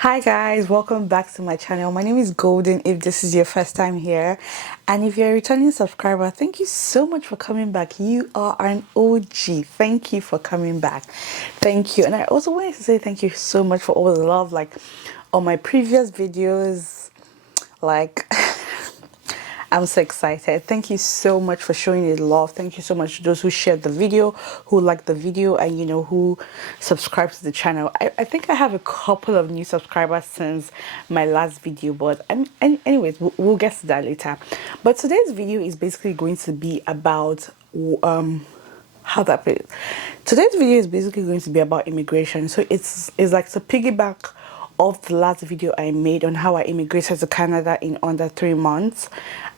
Hi guys, welcome back to my channel. My name is Golden if this is your first time here, and if you're a returning subscriber, thank you so much for coming back. You are an OG. Thank you for coming back. Thank you. And I also wanted to say thank you so much for all the love, like on my previous videos, like I'm so excited. Thank you so much for showing the love. Thank you so much to those who shared the video, who liked the video, and who subscribed to the channel. I think I have a couple of new subscribers since my last video, but anyways, we'll get to that later. But today's video is basically going to be about how that is. Today's video is basically going to be about immigration. So it's like to piggyback of the last video I made on how I immigrated to Canada in under 3 months,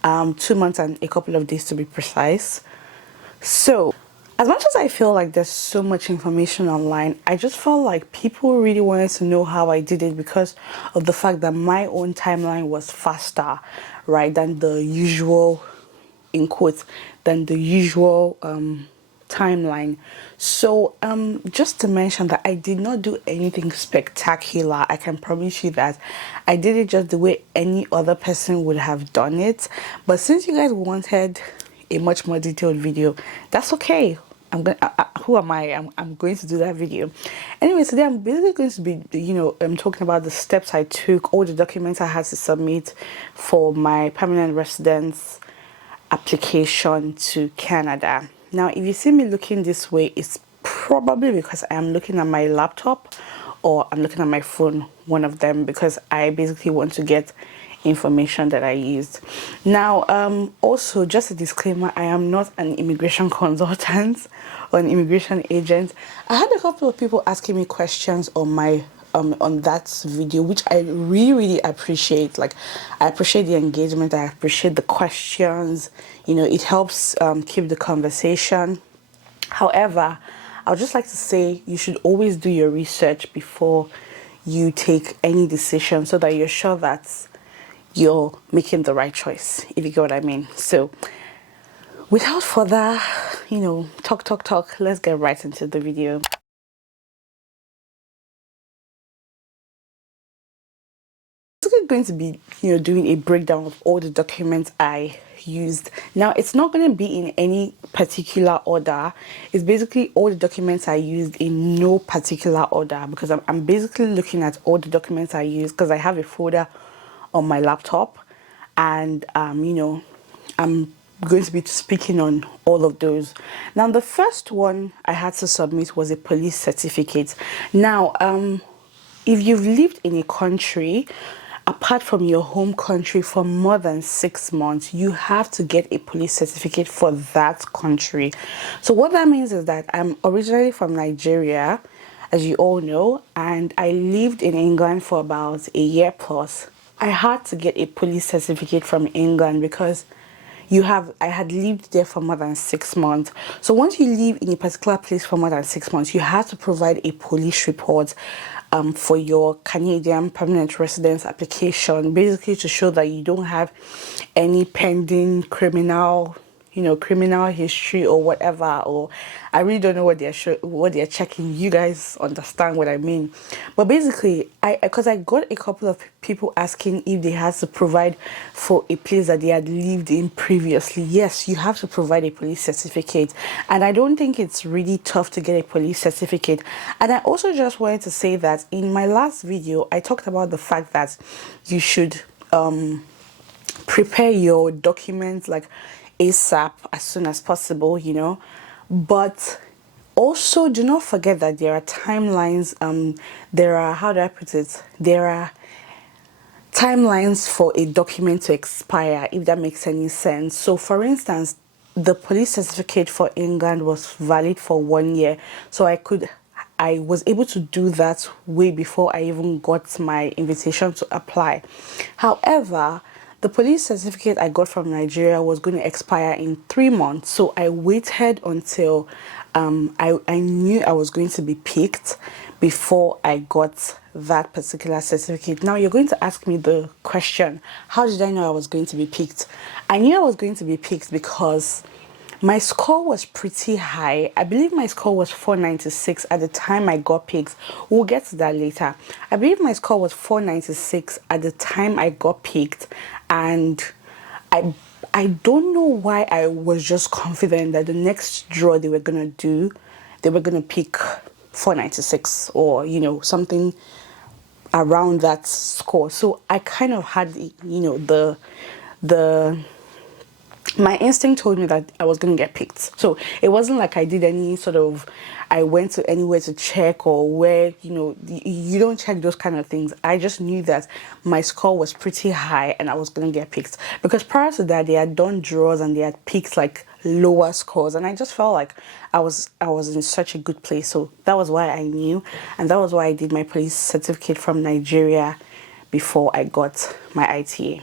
2 months and a couple of days to be precise. So as much as I feel like there's so much information online, I just felt like people really wanted to know how I did it because of the fact that my own timeline was faster, right, than the usual, in quotes, than the usual timeline. So just to mention that I did not do anything spectacular. I can promise you that I did it just the way any other person would have done it. But since you guys wanted a much more detailed video, that's okay. I'm going who am I? I'm going to do that video. Anyway, today I'm basically going to be I'm talking about the steps I took, all the documents I had to submit for my permanent residence application to Canada. Now, if you see me looking this way, it's probably because I'm looking at my laptop or I'm looking at my phone, one of them, because I basically want to get information that I used. Now, also just a disclaimer, I am not an immigration consultant or an immigration agent. I had a couple of people asking me questions on my on that video, which I really appreciate. Like, I appreciate the engagement, I appreciate the questions, it helps keep the conversation. However, I would just like to say you should always do your research before you take any decision so that you're sure that you're making the right choice, if you get what I mean. So without further talk, let's get right into the video. Going to be doing a breakdown of all the documents I used. Now, it's not going to be in any particular order. It's basically all the documents I used in no particular order, because I'm basically looking at all the documents I used because I have a folder on my laptop, and I'm going to be speaking on all of those. Now, the first one I had to submit was a police certificate. Now, if you've lived in a country apart from your home country for more than 6 months, you have to get a police certificate for that country. So what that means is that I'm originally from Nigeria, as you all know, and I lived in England for about a year plus. I had to get a police certificate from England because I had lived there for more than 6 months. So once you live in a particular place for more than 6 months, you have to provide a police report for your Canadian permanent residence application, basically to show that you don't have any pending criminal history or whatever. Or I really don't know what they're checking. You guys understand what I mean. But basically, because I got a couple of people asking if they had to provide for a place that they had lived in previously. Yes, you have to provide a police certificate, and I don't think it's really tough to get a police certificate. And I also just wanted to say that in my last video, I talked about the fact that you should prepare your documents like ASAP, as soon as possible, but also do not forget that there are timelines. There are, how do I put it, there are timelines for a document to expire, if that makes any sense. So for instance, the police certificate for England was valid for 1 year, so I was able to do that way before I even got my invitation to apply. However, the police certificate I got from Nigeria was going to expire in 3 months, so I waited until I knew I was going to be picked before I got that particular certificate. Now, you're going to ask me the question, how did I know I was going to be picked? I knew I was going to be picked because My score was pretty high. I believe my score was 496 at the time I got picked. We'll get to that later. I believe my score was 496 at the time I got picked, and I don't know why I was just confident that the next draw they were gonna do, they were gonna pick 496 or something around that score. So I kind of had the my instinct told me that I was going to get picked. So it wasn't like I did any sort of, I went to anywhere to check or where, you don't check those kind of things. I just knew that my score was pretty high and I was going to get picked. Because prior to that, they had done draws and they had picked like lower scores. And I just felt like I was in such a good place. So that was why I knew. And that was why I did my police certificate from Nigeria before I got my ITA.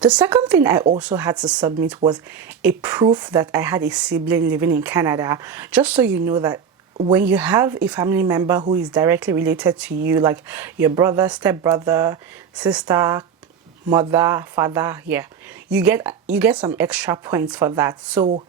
The second thing I also had to submit was a proof that I had a sibling living in Canada, just so you know that when you have a family member who is directly related to you, like your brother, stepbrother, sister, mother, father, you get some extra points for that. So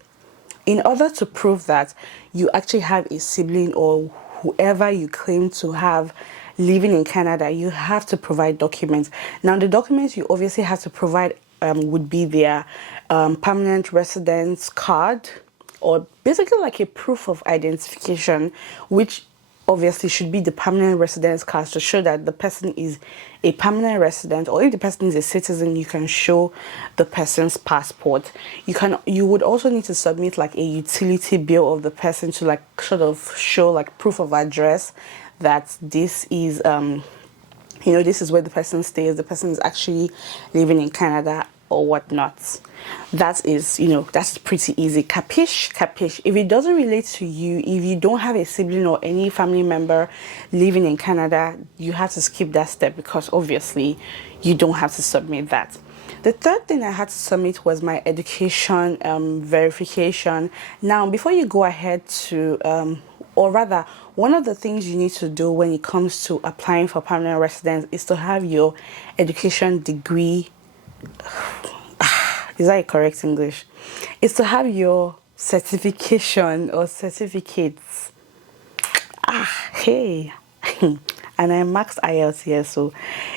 in order to prove that you actually have a sibling or whoever you claim to have living in Canada, you have to provide documents. Now, the documents you obviously have to provide would be their permanent residence card, or basically like a proof of identification, which obviously should be the permanent residence card to show that the person is a permanent resident, or if the person is a citizen, you can show the person's passport. You would also need to submit like a utility bill of the person to like sort of show like proof of address that this is this is where the person stays, the person is actually living in Canada or whatnot. That is, that's pretty easy. Capish. If it doesn't relate to you, if you don't have a sibling or any family member living in Canada, you have to skip that step because obviously you don't have to submit that. The third thing I had to submit was my education verification. Now, before you go ahead to or rather, one of the things you need to do when it comes to applying for permanent residence is to have your education degree. Is that a correct English? It's to have your certification or certificates. Hey. And I maxed Ielts here, so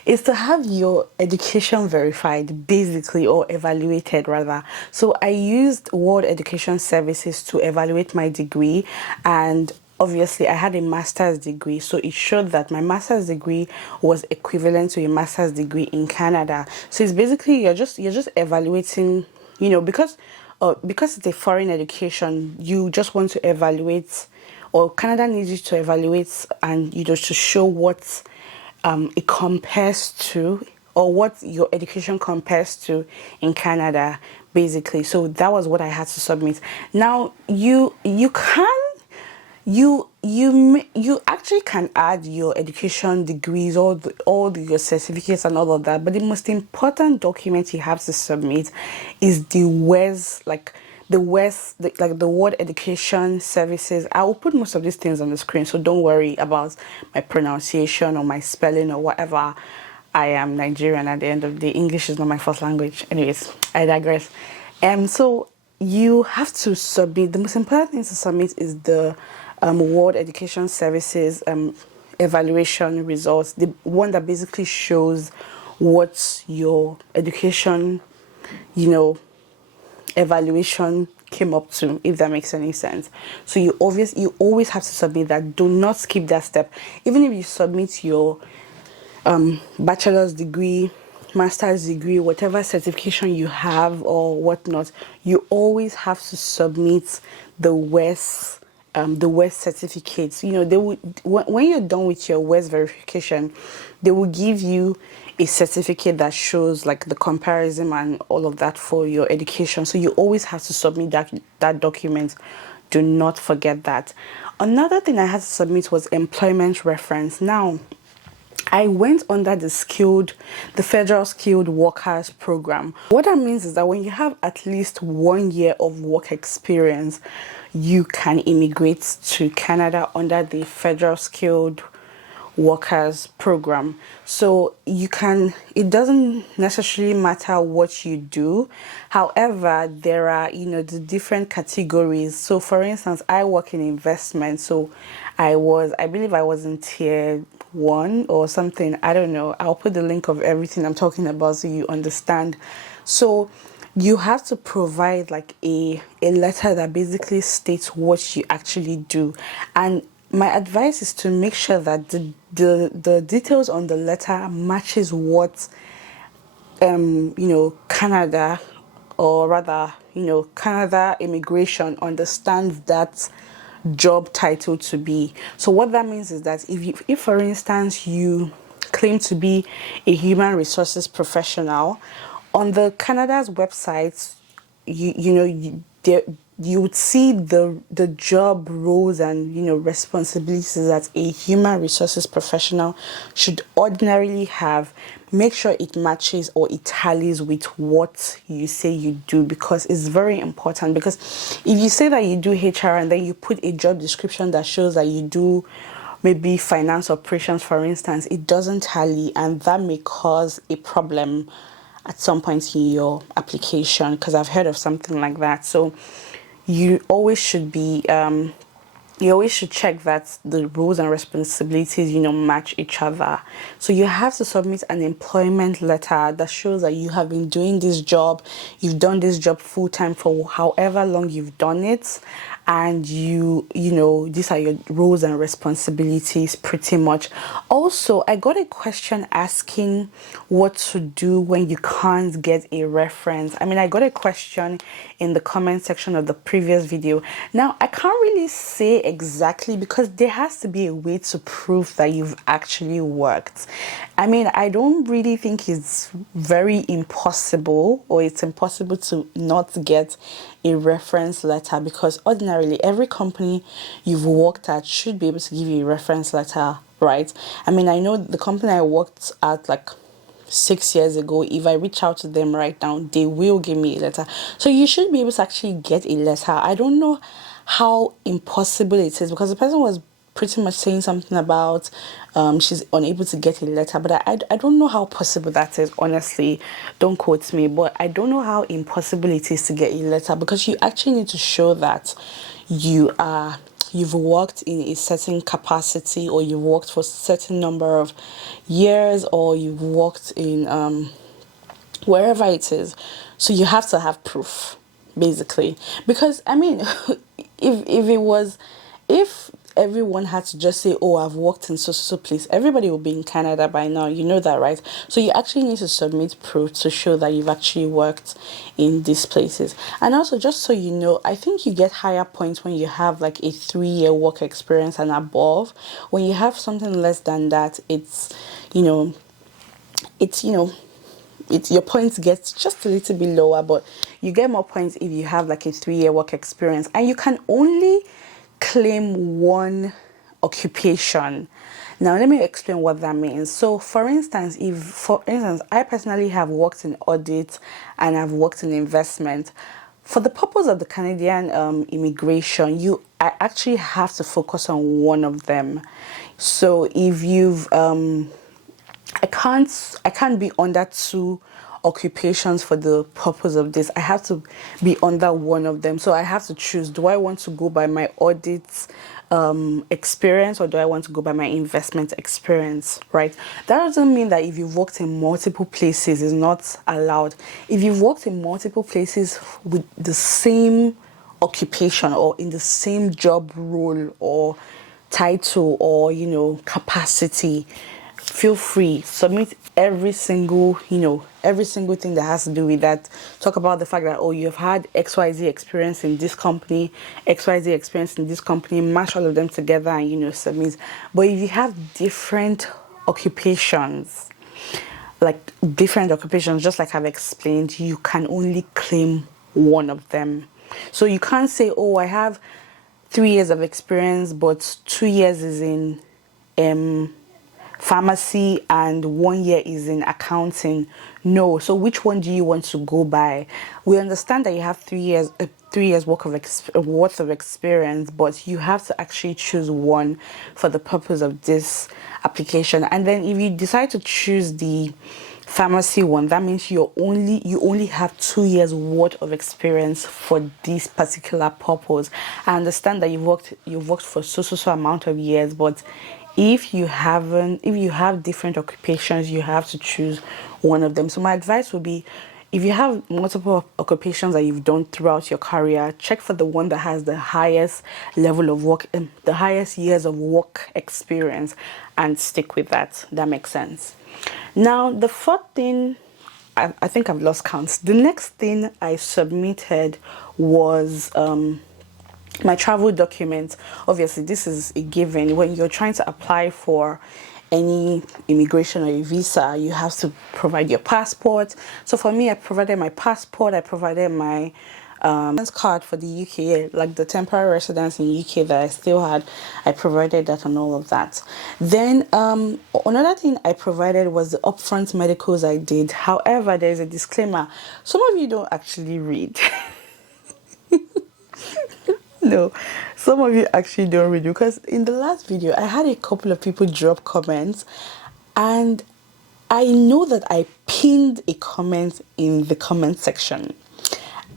it's to have your education verified, basically, or evaluated rather. So I used World Education Services to evaluate my degree, and obviously I had a master's degree, so it showed that my master's degree was equivalent to a master's degree in Canada. So it's basically you're just evaluating, because it's a foreign education, you just want to evaluate, or Canada needs you to evaluate and to show what it compares to, or what your education compares to in Canada, basically. So that was what I had to submit. Now you actually can add your education degrees, all your certificates and all of that, but the most important document you have to submit is the World Education Services. I will put most of these things on the screen, so don't worry about my pronunciation or my spelling or whatever. I am Nigerian at the end of the day. English is not my first language. Anyways, I digress. So you have to submit, the most important thing to submit is the World Education Services evaluation results, the one that basically shows what your education, evaluation came up to, if that makes any sense. So you always have to submit that. Do not skip that step. Even if you submit your bachelor's degree, master's degree, whatever certification you have or whatnot, you always have to submit the WES certificates. They would, when you're done with your WES verification, they will give you a certificate that shows like the comparison and all of that for your education. So you always have to submit that document. Do not forget that. Another thing I had to submit was employment reference. Now, I went under the Federal Skilled Workers Program. What that means is that when you have at least 1 year of work experience, you can immigrate to Canada under the Federal Skilled workers program. So you can, it doesn't necessarily matter what you do. However, there are, the different categories. So for instance, I work in investment. So I believe I was in tier one or something. I don't know. I'll put the link of everything I'm talking about so you understand. So you have to provide like a letter that basically states what you actually do. And my advice is to make sure that the details on the letter matches what Canada, or rather, Canada immigration understands that job title to be. So what that means is that if for instance you claim to be a human resources professional, on the Canada's website, you would see the job roles and responsibilities that a human resources professional should ordinarily have. Make sure it matches or it tallies with what you say you do, because it's very important. Because if you say that you do HR and then you put a job description that shows that you do maybe finance operations, for instance, it doesn't tally, and that may cause a problem at some point in your application, because I've heard of something like that. So you always should be you always should check that the roles and responsibilities match each other. So you have to submit an employment letter that shows that you have been doing this job, you've done this job full time for however long you've done it, and these are your roles and responsibilities pretty much. Also, I got a question asking what to do when you can't get a reference. I got a question in the comment section of the previous video. Now, I can't really say exactly, because there has to be a way to prove that you've actually worked. I don't really think it's very impossible, or it's impossible to not get a reference letter, because ordinarily every company you've worked at should be able to give you a reference letter, right? I know the company I worked at like 6 years ago, if I reach out to them right now, they will give me a letter. So you should be able to actually get a letter. I don't know how impossible it is, because the person was pretty much saying something about she's unable to get a letter, but I don't know how possible that is, honestly. Don't quote me, but I don't know how impossible it is to get a letter, because you actually need to show that you've worked in a certain capacity, or you've worked for a certain number of years, or you've worked in wherever it is. So you have to have proof, basically. Because if everyone had to just say, oh, I've worked in so place, everybody will be in Canada by now. You know that, right? So you actually need to submit proof to show that you've actually worked in these places. And also, just so you know, I think you get higher points when you have like a 3-year work experience and above. When you have something less than that, it's your points get just a little bit lower, but you get more points if you have like a 3-year work experience. And you can only claim one occupation. Now let me explain what that means. So for instance, I personally have worked in audit and I've worked in investment. For the purpose of the Canadian immigration, I actually have to focus on one of them. So if you've I can't be under two occupations for the purpose of this. I have to be under one of them. So I have to choose, do I want to go by my audit experience, or do I want to go by my investment experience, right? That doesn't mean that if you've worked in multiple places, it's not allowed. If you've worked in multiple places with the same occupation, or in the same job role or title, or capacity, feel free, submit every single thing that has to do with that. Talk about the fact that, oh, you've had XYZ experience in this company, XYZ experience in this company, match all of them together and submit. But if you have different occupations, just like I've explained, you can only claim one of them. So you can't say, oh, I have 3 years of experience, but 2 years is in pharmacy and 1 year is in accounting. No. So which one do you want to go by? We understand that you have 3 years 3 years worth of experience, but you have to actually choose one for the purpose of this application. And then if you decide to choose the pharmacy one, that means you only have 2 years worth of experience for this particular purpose. I understand that you've worked for so amount of years, but if you have different occupations, you have to choose one of them. So my advice would be, if you have multiple occupations that you've done throughout your career, check for the one that has the highest level of work, the highest years of work experience, and stick with that. That makes sense. Now, the fourth thing, I think I've lost count. The next thing I submitted was my travel documents. Obviously, this is a given. When you're trying to apply for any immigration or a visa, you have to provide your passport. So for me, I provided my passport, I provided my card for the UK, like the temporary residence in UK that I still had. I provided that and all of that. Then another thing I provided was the upfront medicals I did. However, there's a disclaimer. Some of you don't actually read. No, some of you actually don't read, because in the last video I had a couple of people drop comments, and I know that I pinned a comment in the comment section.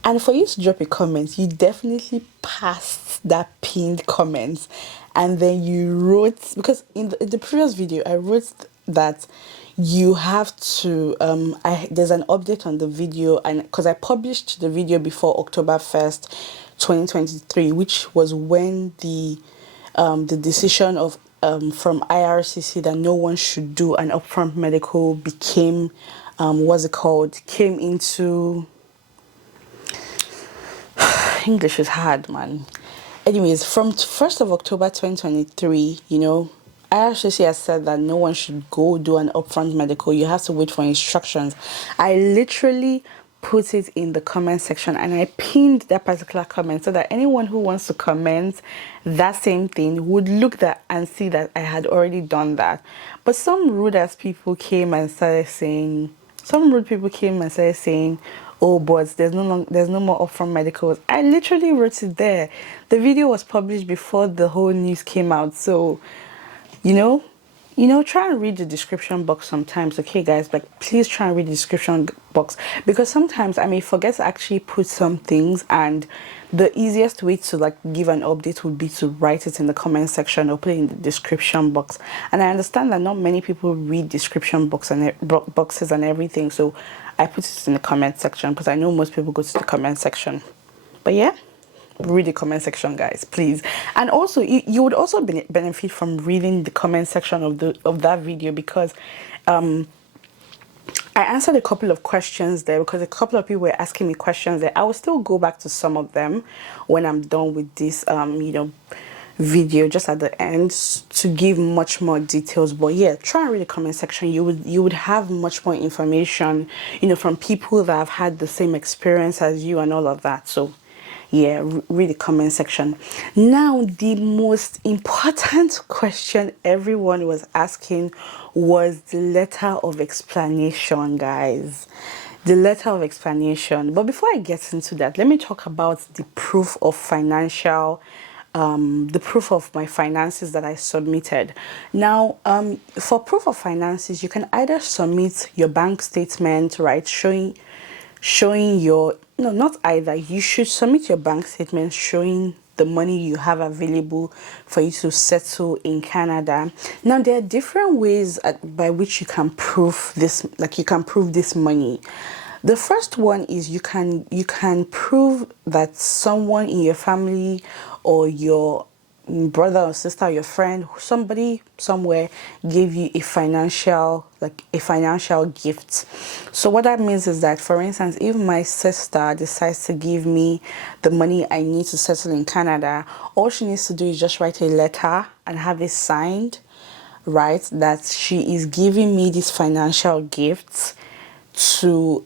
And for you to drop a comment, you definitely passed that pinned comment, and then you wrote, because in the previous video I wrote that you have to there's an update on the video, and because I published the video before October 1st 2023, which was when the decision of from IRCC that no one should do an upfront medical became came into English is hard, man. Anyways, from 1st of October 2023, IRCC has said that no one should go do an upfront medical. You have to wait for instructions. I literally put it in the comment section, and I pinned that particular comment so that anyone who wants to comment that same thing would look that and see that I had already done that. But some rude people came and started saying, oh, but there's no more upfront medicals. I literally wrote it there. The video was published before the whole news came out. So, try and read the description box sometimes, okay, guys? Like, please try and read the description box, because sometimes I may forget to actually put some things, and the easiest way to give an update would be to write it in the comment section or put it in the description box. And I understand that not many people read description boxes and everything, so I put it in the comment section because I know most people go to the comment section. But yeah, read the comment section, guys, please. And also, you would also benefit from reading the comment section of that video, because I answered a couple of questions there, because a couple of people were asking me questions there. I will still go back to some of them when I'm done with this video, just at the end, to give much more details. But yeah, try and read the comment section. You would have much more information, from people that have had the same experience as you and all of that. So yeah, read the comment section. Now, the most important question everyone was asking was the letter of explanation, guys. The letter of explanation. But before I get into that, let me talk about the proof of my finances that I submitted. Now, for proof of finances, you can either submit your bank statement, right, showing your, no, not either. You should submit your bank statement showing the money you have available for you to settle in Canada. Now, there are different ways by which you can prove this, this money. The first one is you can prove that someone in your family or your brother or sister or your friend, somebody somewhere gave you a financial gift. So what that means is that, for instance, if my sister decides to give me the money I need to settle in Canada, all she needs to do is just write a letter and have it signed, right, that she is giving me these financial gifts to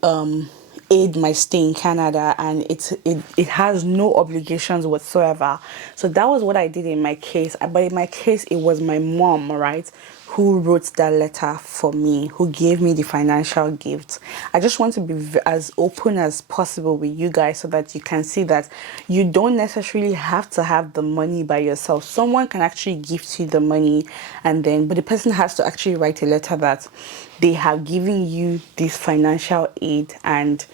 aid my stay in Canada, and it has no obligations whatsoever. So that was what I did in my case. But in my case, it was my mom, right, who wrote that letter for me, who gave me the financial gift. I just want to be as open as possible with you guys so that you can see that you don't necessarily have to have the money by yourself. Someone can actually gift you the money, but the person has to actually write a letter that they have given you this financial aid, and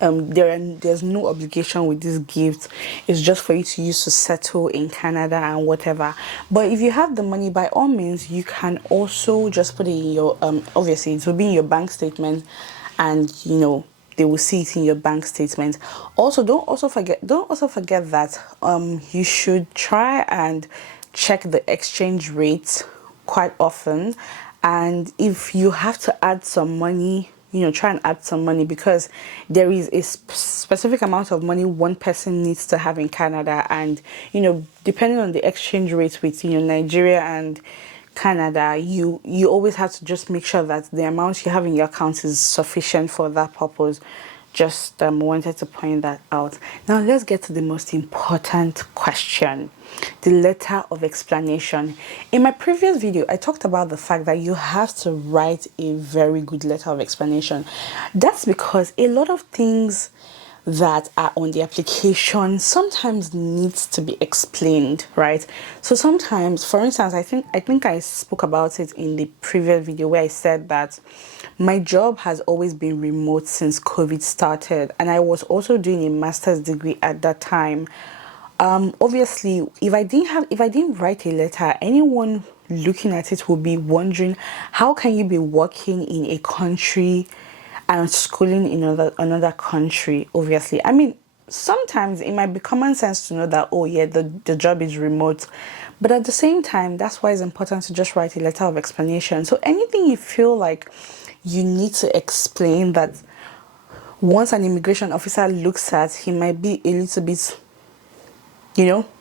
there's no obligation with this gift. It's just for you to use to settle in Canada and whatever. But if you have the money, by all means, you can also just put it in your obviously it will be in your bank statement, and they will see it in your bank statement. Also, don't also forget that you should try and check the exchange rate quite often. And if you have to add some money, try and add some money, because there is a specific amount of money one person needs to have in Canada. And, depending on the exchange rate with, Nigeria and Canada, you always have to just make sure that the amount you have in your account is sufficient for that purpose. Just wanted to point that out. Now let's get to the most important question, the letter of explanation. In my previous video, I talked about the fact that you have to write a very good letter of explanation. That's because a lot of things that are on the application sometimes needs to be explained, right? So sometimes, for instance, I think I spoke about it in the previous video where I said that my job has always been remote since COVID started, and I was also doing a master's degree at that time. Obviously, if I didn't write a letter, anyone looking at it would be wondering, how can you be working in a country and schooling in another country? Obviously, I mean, sometimes it might be common sense to know that, oh yeah, the job is remote, but at the same time, that's why it's important to just write a letter of explanation. So anything you feel like you need to explain, that once an immigration officer looks at, he might be a little bit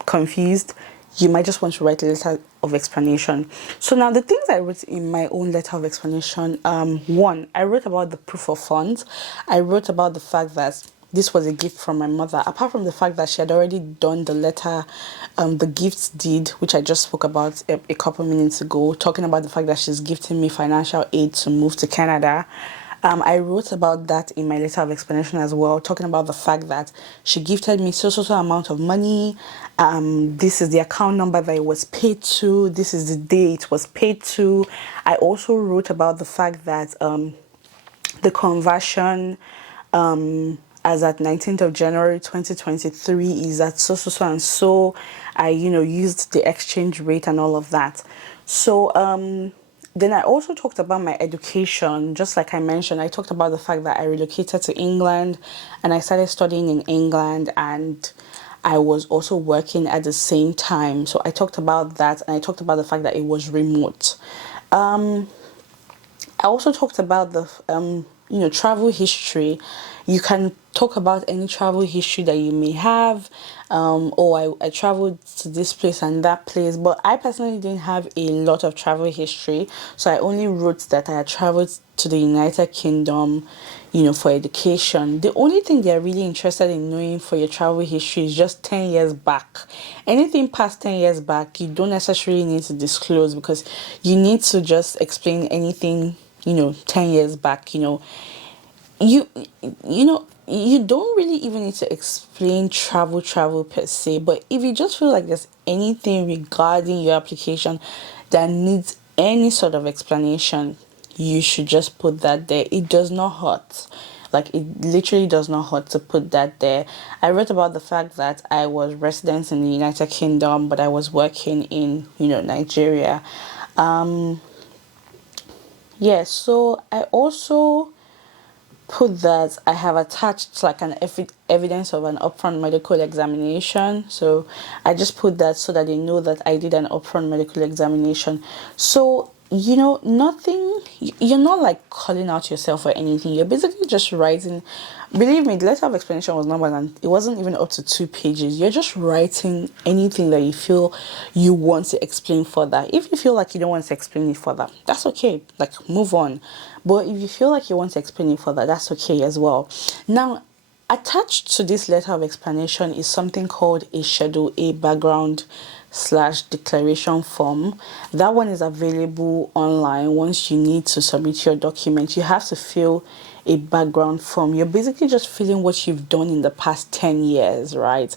confused, you might just want to write a letter of explanation. So now the things I wrote in my own letter of explanation, one, I wrote about the proof of funds. I wrote about the fact that this was a gift from my mother, apart from the fact that she had already done the letter, the gifts deed, which I just spoke about a couple minutes ago, talking about the fact that she's gifting me financial aid to move to Canada. I wrote about that in my letter of explanation as well, talking about the fact that she gifted me so amount of money. This is the account number that it was paid to. This is the day it was paid to. I also wrote about the fact that the conversion as at 19th of January 2023 is at so and so. I used the exchange rate and all of that. So then I also talked about my education. Just like I mentioned, I talked about the fact that I relocated to England and I started studying in England, and I was also working at the same time. So I talked about that, and I talked about the fact that it was remote. I also talked about the travel history. You can talk about any travel history that you may have. I traveled to this place and that place, but I personally didn't have a lot of travel history, so I only wrote that I had traveled to the United Kingdom, for education. The only thing they're really interested in knowing for your travel history is just 10 years back. Anything past 10 years back, you don't necessarily need to disclose, because you need to just explain anything 10 years back. You don't really even need to explain travel per se, but if you just feel like there's anything regarding your application that needs any sort of explanation, you should just put that there. It does not hurt. Like, it literally does not hurt to put that there. I wrote about the fact that I was resident in the United Kingdom, but I was working in, Nigeria. So I also put that I have attached like an evidence of an upfront medical examination. So I just put that so that they know that I did an upfront medical examination. So nothing, you're not like calling out yourself or anything. You're basically just writing. Believe me, the letter of explanation was not more than, it wasn't even up to 2 pages. You're just writing anything that you feel you want to explain further. If you feel like you don't want to explain it further, that's okay. Like, move on. But if you feel like you want to explain it further, that's okay as well. Now, attached to this letter of explanation is something called a Schedule A background declaration form. That one is available online. Once you need to submit your document, you have to fill a background form. You're basically just filling what you've done in the past 10 years, right?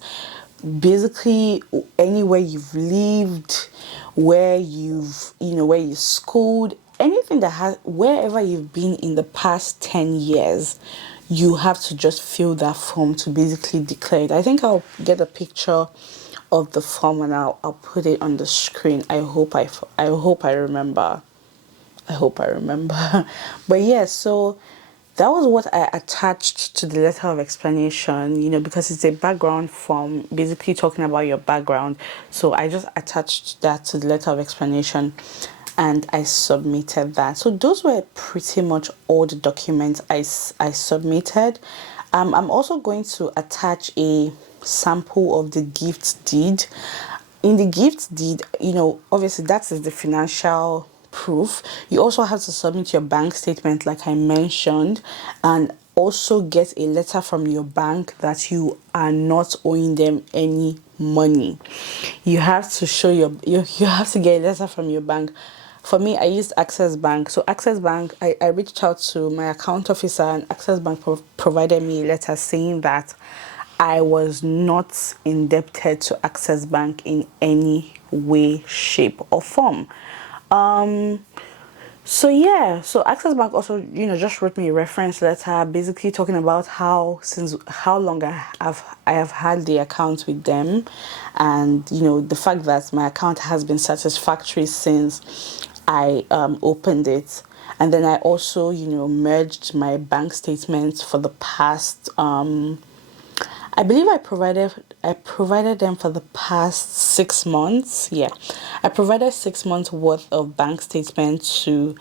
Basically anywhere you've lived, where where you schooled, anything that has, wherever you've been in the past 10 years, you have to just fill that form to basically declare it. I think I'll get a picture of the form and I'll put it on the screen. I hope I remember. I hope I remember. But yeah, so that was what I attached to the letter of explanation, because it's a background form, basically talking about your background. So I just attached that to the letter of explanation and I submitted that. So those were pretty much all the documents I submitted. I'm also going to attach a sample of the gift deed. In the gift deed, obviously that is the financial proof. You also have to submit your bank statement like I mentioned, and also get a letter from your bank that you are not owing them any money. You have to show you have to get a letter from your bank. For me, I used Access Bank. So Access Bank, I reached out to my account officer, and Access Bank provided me a letter saying that I was not indebted to Access Bank in any way, shape, or form. So yeah, so Access Bank also, just wrote me a reference letter, basically talking about how long I have had the account with them, and the fact that my account has been satisfactory since I opened it. And then I also, merged my bank statements for the past I believe I provided them for the past 6 months. Yeah, I provided 6 months worth of bank statements to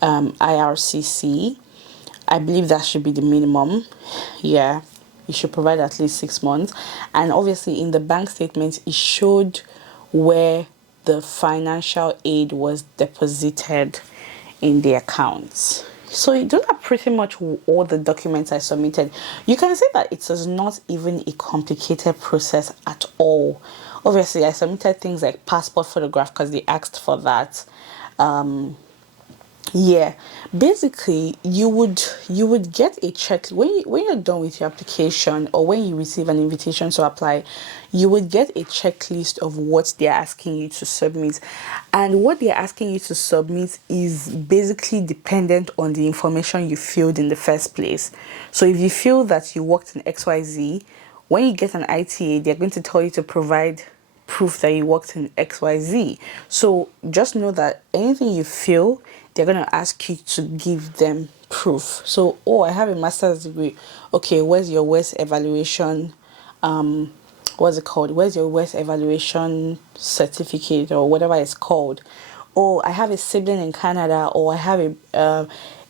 IRCC. I believe that should be the minimum. Yeah, you should provide at least 6 months. And obviously in the bank statement, it showed where the financial aid was deposited in the accounts. So those are pretty much all the documents I submitted. You can see that it is not even a complicated process at all. Obviously, I submitted things like passport photograph because they asked for that. Yeah, basically you would get a check when you're done with your application, or when you receive an invitation to apply. You would get a checklist of what they're asking you to submit, and what they're asking you to submit is basically dependent on the information you filled in the first place. So if you feel that you worked in XYZ, when you get an ITA, they're going to tell you to provide proof that you worked in XYZ. So just know that anything you feel, they're going to ask you to give them proof. So, I have a master's degree. Okay, where's your worst evaluation? What's it called? Where's your worst evaluation certificate, or whatever it's called? Oh, I have a sibling in Canada, or I have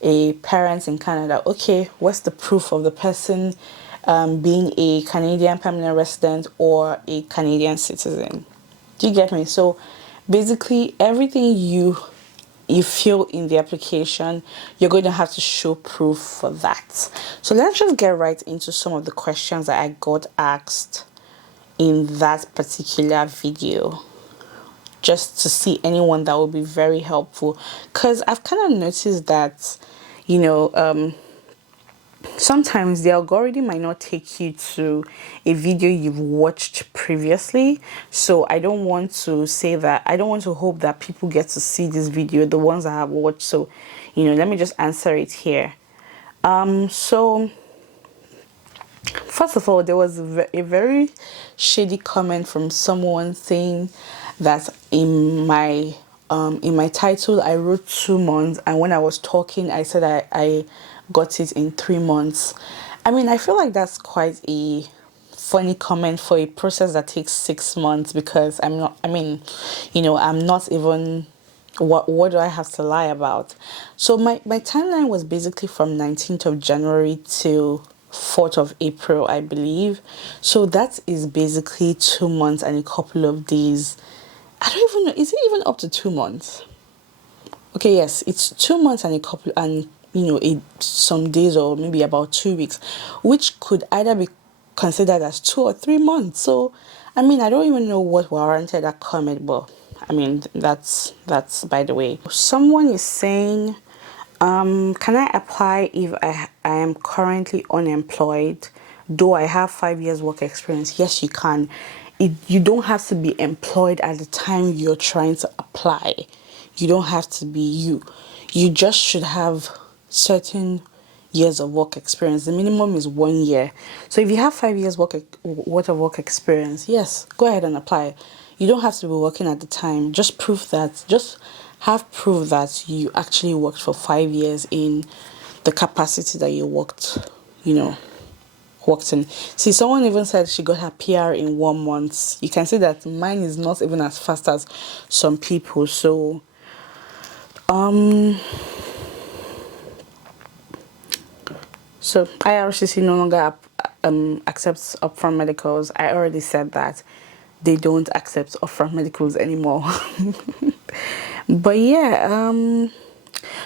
a parent in Canada. Okay, what's the proof of the person being a Canadian permanent resident or a Canadian citizen? Do you get me? So basically everything you fill in the application, you're going to have to show proof for that. So let's just get right into some of the questions that I got asked in that particular video, just to see anyone that will be very helpful, because I've kind of noticed that sometimes the algorithm might not take you to a video you've watched previously. So I don't want to hope that people get to see this video, the ones I have watched. So let me just answer it here. So first of all, there was a very shady comment from someone saying that in my title I wrote 2 months, and when I was talking I said I got it in 3 months. I mean, I feel like that's quite a funny comment for a process that takes 6 months, because I'm not even, what do I have to lie about? So my timeline was basically from 19th of January to 4th of April, I believe. So that is basically 2 months and a couple of days. I don't even know, is it even up to 2 months? Okay, yes, it's 2 months and a couple, and some days, or maybe about 2 weeks, which could either be considered as 2 or 3 months. So I mean, I don't even know what warranted that comment, but I mean, that's by the way. Someone is saying, can I apply if I am currently unemployed? Though I have 5 years work experience. Yes, you can. You don't have to be employed at the time you're trying to apply. You don't have to be you. You just should have certain years of work experience. The minimum is 1 year. So if you have 5 years worth of work experience, yes, go ahead and apply. You don't have to be working at the time. Just have proof that you actually worked for 5 years in the capacity that you worked, worked in. See, someone even said she got her PR in 1 month. You can see that mine is not even as fast as some people. So, IRCC no longer accepts upfront medicals. I already said that they don't accept upfront medicals anymore. But yeah,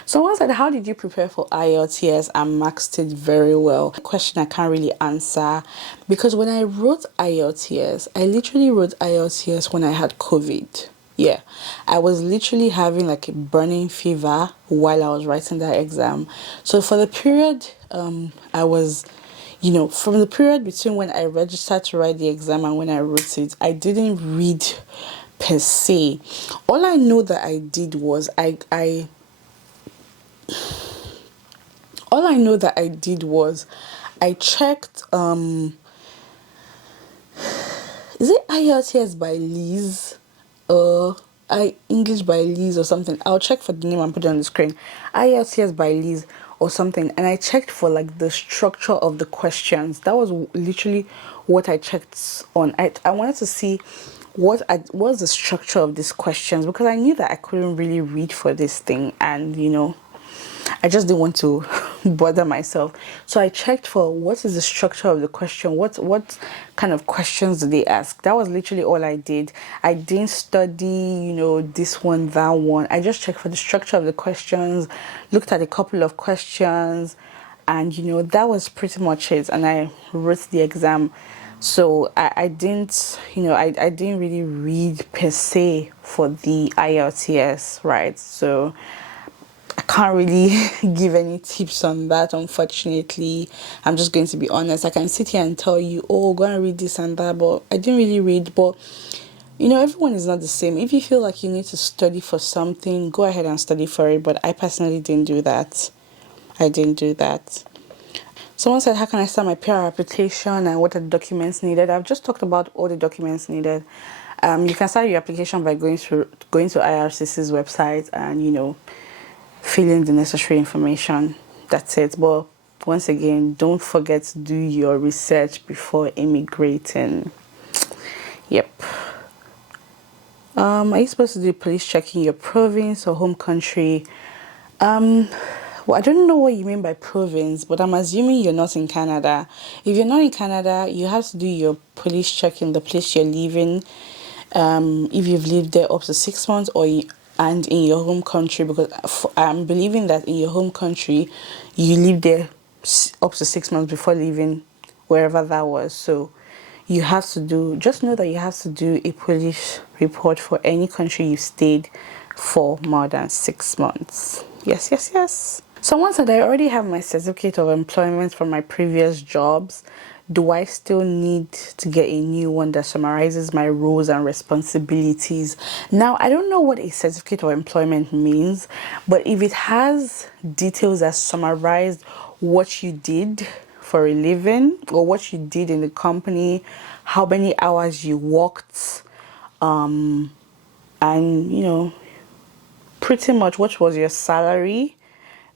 someone said, how did you prepare for IELTS? I maxed it very well. A question I can't really answer, because when I wrote IELTS, I literally wrote IELTS when I had COVID. Yeah, I was literally having like a burning fever while I was writing that exam. So for the period, I was, from the period between when I registered to write the exam and when I wrote it, I didn't read per se. All I know that I did was all I know that I did was I checked, is it IELTS by Liz? English by Liz or something. I'll check for the name and put it on the screen. IELTS by Liz or something. And I checked for like the structure of the questions. That was literally what I checked on. I wanted to see what was the structure of these questions, because I knew that I couldn't really read for this thing, and I just didn't want to bother myself. So I checked for what is the structure of the question, what kind of questions do they ask. That was literally all I did. I didn't study, this one, that one. I just checked for the structure of the questions, looked at a couple of questions, and that was pretty much it. And I wrote the exam. So I didn't, I didn't really read per se for the IELTS, right? So I can't really give any tips on that, unfortunately. I'm just going to be honest. I can sit here and tell you, oh, go and read this and that, but I didn't really read. But everyone is not the same. If you feel like you need to study for something, go ahead and study for it. But I personally didn't do that. I didn't do that. Someone said, how can I start my PR application and what are the documents needed? I've just talked about all the documents needed. You can start your application by going to IRCC's website and, fill in the necessary information. That's it. But once again, don't forget to do your research before immigrating. Yep. Are you supposed to do police checking your province or home country? Well, I don't know what you mean by province, but I'm assuming you're not in Canada. If you're not in Canada, you have to do your police check in the place you're living. If you've lived there up to 6 months and in your home country, because I'm believing that in your home country, you lived there up to 6 months before leaving wherever that was. So you have to just know that you have to do a police report for any country you stayed for more than 6 months. Yes, yes, yes. Someone said, I already have my certificate of employment from my previous jobs. Do I still need to get a new one that summarizes my roles and responsibilities? Now, I don't know what a certificate of employment means, but if it has details that summarize what you did for a living or what you did in the company, how many hours you worked, and, pretty much what was your salary.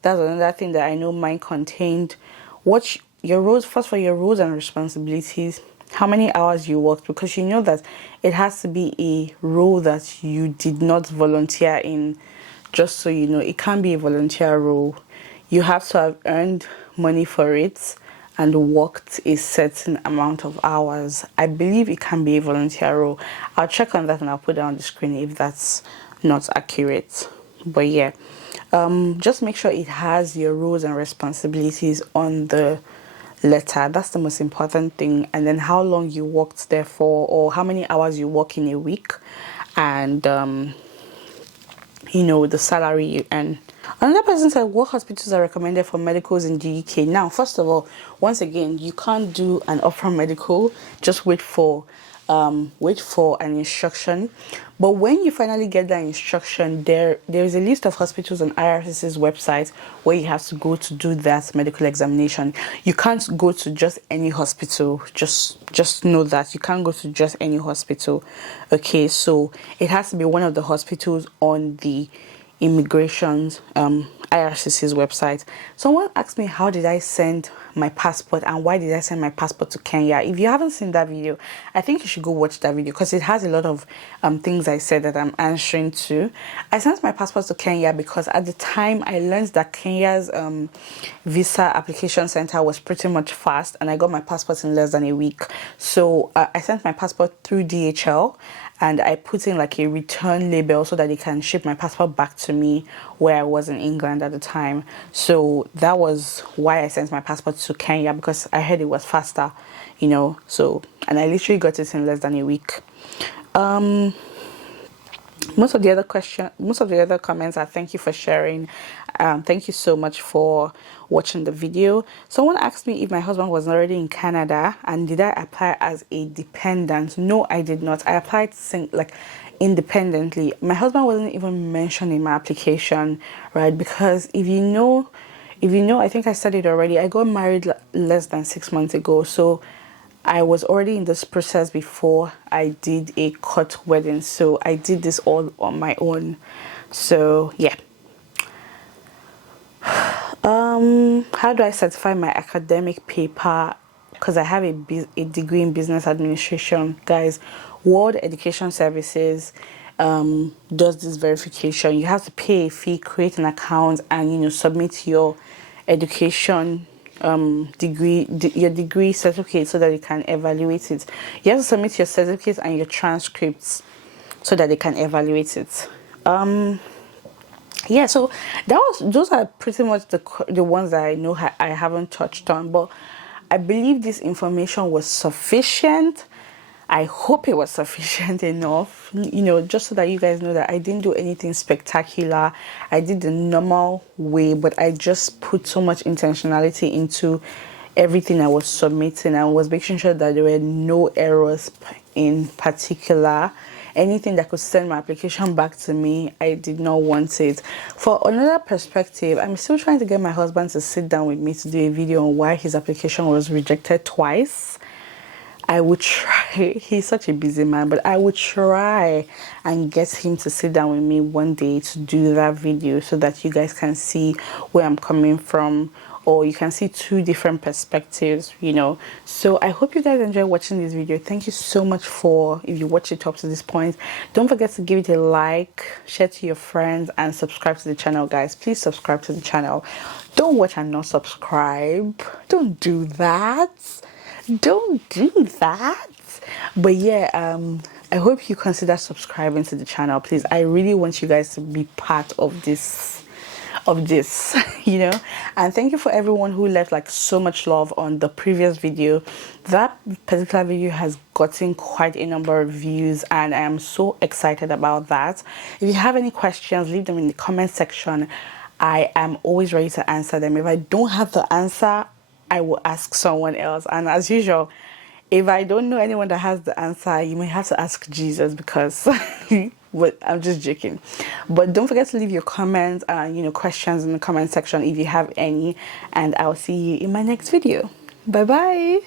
That's another thing that I know mine contained. What your roles, first for your roles and responsibilities, how many hours you worked, because you know that it has to be a role that you did not volunteer in. Just so you know, it can't be a volunteer role. You have to have earned money for it and worked a certain amount of hours. I believe it can be a volunteer role. I'll check on that and I'll put it on the screen if that's not accurate. But yeah, just make sure it has your roles and responsibilities on the letter. That's the most important thing. And then how long you worked there for, or how many hours you work in a week, and the salary you earn. Another person said, what hospitals are recommended for medicals in the UK? Now, first of all, once again, you can't do an upfront medical. Just wait for an instruction. But when you finally get that instruction, there's a list of hospitals on IRCC's website where you have to go to do that medical examination. You can't go to just any hospital. Just know that you can't go to just any hospital. Okay, so it has to be one of the hospitals on the immigration's IRCC's website. Someone asked me, how did I send my passport and why did I send my passport to Kenya? If you haven't seen that video, I think you should go watch that video because it has a lot of things I said that I'm answering to. I sent my passport to Kenya because at the time I learned that Kenya's visa application center was pretty much fast, and I got my passport in less than a week. So I sent my passport through DHL, and I put in like a return label so that they can ship my passport back to me where I was in England at the time. So that was why I sent my passport to Kenya, because I heard it was faster, so, and I literally got it in less than a week. Most of the other comments are thank you for sharing. Thank you so much for watching the video. Someone asked me if my husband was already in Canada and did I apply as a dependent. No, I did not. I applied independently. My husband wasn't even mentioned in my application, right? Because if you know, I think I said it already, I got married less than 6 months ago. So I was already in this process before I did a court wedding. So I did this all on my own. So yeah. How do I certify my academic paper? Because I have a degree in business administration. Guys, World Education Services does this verification. You have to pay a fee, create an account, and submit your education your degree certificate so that they can evaluate it. You have to submit your certificates and your transcripts so that they can evaluate it. Yeah, so those are pretty much the ones that I know I haven't touched on, but I believe this information was sufficient. I hope it was sufficient enough, just so that you guys know that I didn't do anything spectacular. I did the normal way, but I just put so much intentionality into everything I was submitting. I was making sure that there were no errors in particular. Anything that could send my application back to me, I did not want it. For another perspective, I'm still trying to get my husband to sit down with me to do a video on why his application was rejected twice. I would try, he's such a busy man, but I would try and get him to sit down with me one day to do that video so that you guys can see where I'm coming from, or you can see two different perspectives, So I hope you guys enjoy watching this video. Thank you so much if you watch it up to this point. Don't forget to give it a like, share to your friends, and subscribe to the channel, guys. Please subscribe to the channel. Don't watch and not subscribe. Don't do that. Don't do that. But yeah, I hope you consider subscribing to the channel, please. I really want you guys to be part of this and thank you for everyone who left like so much love on the previous video. That particular video has gotten quite a number of views, and I am so excited about that. If you have any questions, leave them in the comment section. I am always ready to answer them. If I don't have the answer, I will ask someone else. And as usual, if I don't know anyone that has the answer, you may have to ask Jesus, because but I'm just joking. But don't forget to leave your comments and questions in the comment section if you have any, and I'll see you in my next video. Bye bye.